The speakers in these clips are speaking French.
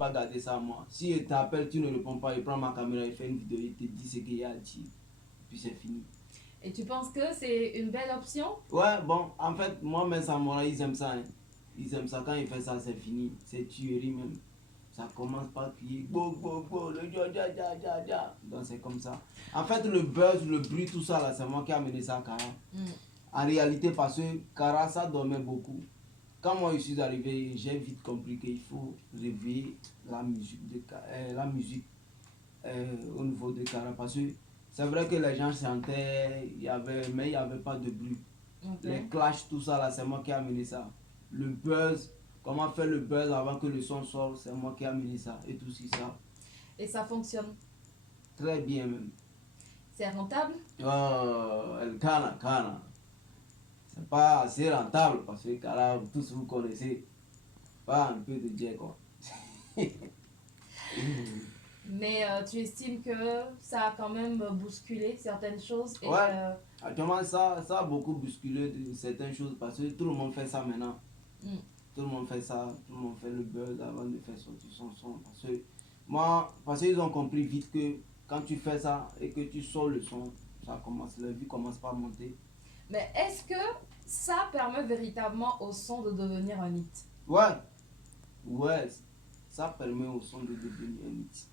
pas garder ça à moi. Si je t'appelle, tu ne réponds pas, je prends ma caméra, je fais une vidéo, je te dis ce qu'il y a à dire. Puis c'est fini. Et tu penses que c'est une belle option? Ouais, bon, en fait, moi, mes samouraïs, ils aiment ça. Hein. Ils aiment ça. Quand ils font ça, c'est fini. C'est tuerie même. Ça commence par crier go, go, go, le ja, ja, ja, ja, ja. Donc c'est comme ça. En fait, le buzz, le bruit, tout ça, là, c'est moi qui ai amené ça à Kara. En réalité, parce que Kara, ça dormait beaucoup. Quand moi je suis arrivé, j'ai vite compris qu'il faut réveiller la musique, la musique au niveau de Kara. Parce que c'est vrai que les gens chantaient, mais il n'y avait pas de bruit. Les clashs, tout ça, là, c'est moi qui ai amené ça. Le buzz, comment faire le buzz avant que le son sorte, c'est moi qui ai amené ça. Et tout ça. Et ça fonctionne? Très bien même. C'est rentable? Oh, El Kana. C'est pas assez rentable parce que Kara, tous vous connaissez. Pas un peu de Dieu quoi. Mais tu estimes que ça a quand même bousculé certaines choses et Ouais, actuellement ça a beaucoup bousculé certaines choses parce que tout le monde fait ça maintenant. Tout le monde fait ça, tout le monde fait le buzz avant de faire sortir son son. Parce qu'ils ont compris vite que quand tu fais ça et que tu sors le son, ça commence, la vie commence pas à monter. Mais est-ce que ça permet véritablement au son de devenir un hit? Ouais, ça permet au son de devenir un hit.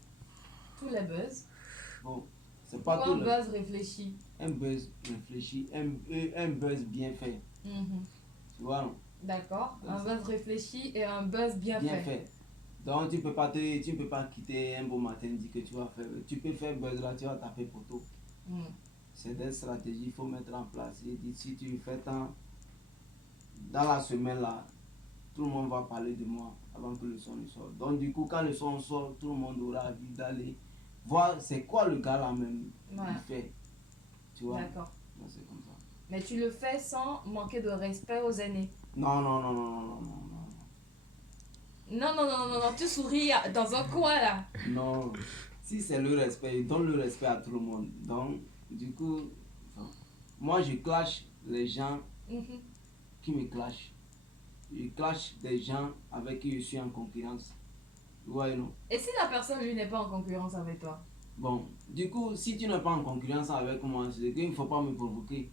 Tous les buzz? Bon, c'est Ou pas tout un le... buzz réfléchi? Un buzz réfléchi, un buzz bien fait. Tu vois, non? D'accord, un buzz réfléchi et un buzz bien fait. Donc tu peux pas quitter un beau matin et dire que tu vas faire. Tu peux faire buzz là, tu vas taper poteau. C'est des stratégies qu'il faut mettre en place. Et si tu fais tant, dans la semaine là, tout le monde va parler de moi avant que le son ne sorte. Donc du coup, quand le son sort, tout le monde aura envie d'aller voir c'est quoi le gars là même il fait. Tu vois? D'accord. C'est comme ça. Mais tu le fais sans manquer de respect aux aînés? Non. Non, tu souris dans un coin là. Non, si c'est le respect, donne le respect à tout le monde. Donc, du coup, enfin, moi je clash les gens qui me clashent. Je clash des gens avec qui je suis en concurrence. Ouais, non. Et si la personne lui n'est pas en concurrence avec toi? Bon, du coup, si tu n'es pas en concurrence avec moi, c'est qu'il ne faut pas me provoquer.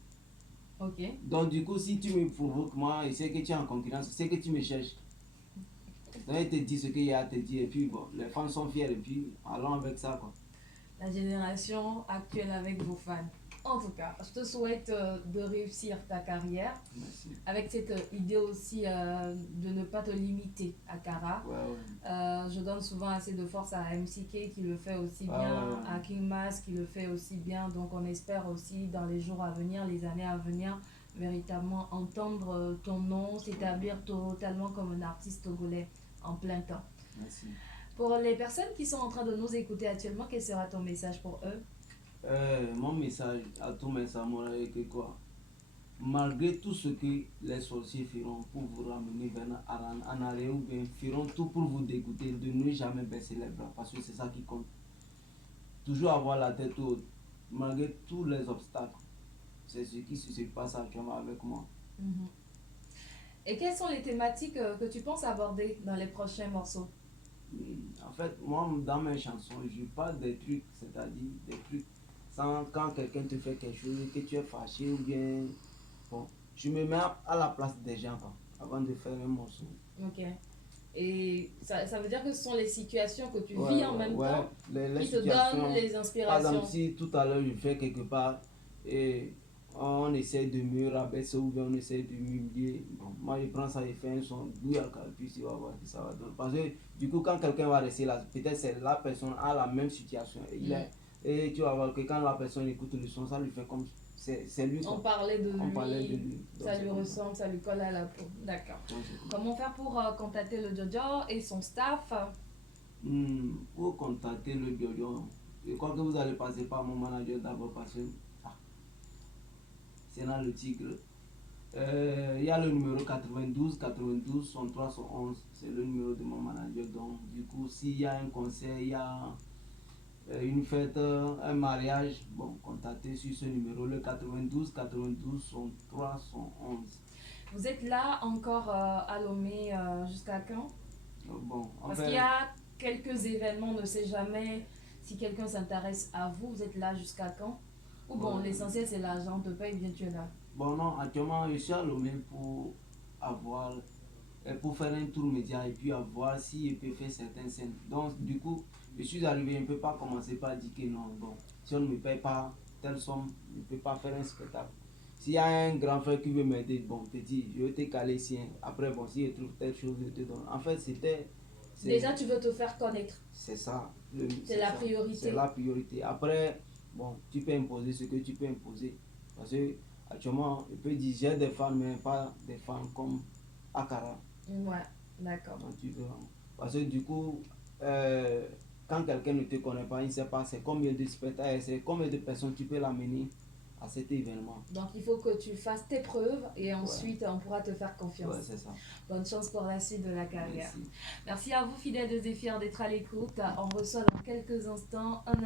Ok. Donc, du coup, si tu me provoques, moi, et c'est que tu es en concurrence, c'est que tu me cherches. Donc, il te dit ce qu'il y a à te dire, et puis bon, les fans sont fiers, et puis allons avec ça, quoi. La génération actuelle avec vos fans. En tout cas, je te souhaite de réussir ta carrière. Merci. Avec cette idée aussi de ne pas te limiter à Kara. Je donne souvent assez de force à MCK qui le fait aussi bien, à King Mas qui le fait aussi bien. Donc on espère aussi dans les jours à venir, les années à venir, véritablement entendre ton nom s'établir totalement comme un artiste togolais en plein temps. Merci. Pour les personnes qui sont en train de nous écouter actuellement, quel sera ton message pour eux? Mon message à tous mes samouraïs est que quoi, malgré tout ce que les sorciers feront pour vous ramener vers en arrière ou bien feront tout pour vous dégoûter, de ne jamais baisser les bras parce que c'est ça qui compte. Toujours avoir la tête haute, malgré tous les obstacles. C'est ce qui se passe actuellement avec moi. Et quelles sont les thématiques que tu penses aborder dans les prochains morceaux? En fait, moi, dans mes chansons, je parle des trucs, c'est-à-dire des trucs sans quand quelqu'un te fait quelque chose, que tu es fâché ou bien... Bon, je me mets à la place des gens quoi, avant de faire un morceau. Ok. Et ça veut dire que ce sont les situations que tu vis en même temps qui te donnent les inspirations. Par exemple, si tout à l'heure je fais quelque part et on essaie de me rabaisser ou bien on essaie de m'humilier, bon, moi je prends ça et fais un son, puis tu vas voir que ça va donner. Parce que du coup, quand quelqu'un va rester là, peut-être c'est la personne a la même situation. Et tu vas voir que quand la personne écoute le son, ça lui fait comme c'est lui. On parlait de lui, Donc, ça lui ressemble, ça lui colle à la peau. D'accord. Comment faire pour contacter le Jojo et son staff? Pour contacter le Jojo, je crois que vous allez passer par mon manager d'abord parce que c'est dans le tigre. Il y a le numéro 92 103 111, c'est le numéro de mon manager. Donc, du coup, s'il y a un concert, il y a une fête, un mariage, bon, contactez sur ce numéro, le 92 103 111. Vous êtes là encore à Lomé jusqu'à quand? Bon, parce qu'il y a quelques événements, on ne sait jamais si quelqu'un s'intéresse à vous. Vous êtes là jusqu'à quand? Ou bon, l'essentiel c'est l'argent, on te paye, bien tu es là. Bon, non, actuellement, je suis à Lomé pour avoir, pour faire un tour média et puis voir si je peux faire certaines scènes. Donc, du coup, je suis arrivé, je ne peux pas commencer par dire que non, bon, si on ne me paye pas telle somme, je ne peux pas faire un spectacle. S'il y a un grand frère qui veut m'aider, bon, petit, je vais te caler ici. Après, bon, si je trouve telle chose, je te donne. En fait, déjà, tu veux te faire connaître. C'est ça. C'est la priorité. C'est la priorité. Après, bon, tu peux imposer ce que tu peux imposer. Parce que, actuellement, je peux dire, j'ai des fans, mais pas des fans comme Akara. Ouais, d'accord. Parce que du coup, quand quelqu'un ne te connaît pas, il ne sait pas c'est combien de spectacles, c'est combien de personnes tu peux l'amener à cet événement. Donc il faut que tu fasses tes preuves et ensuite on pourra te faire confiance. Ouais, c'est ça. Bonne chance pour la suite de la carrière. Merci. Merci à vous fidèles de Zéphyr d'être à l'écoute. On reçoit dans quelques instants un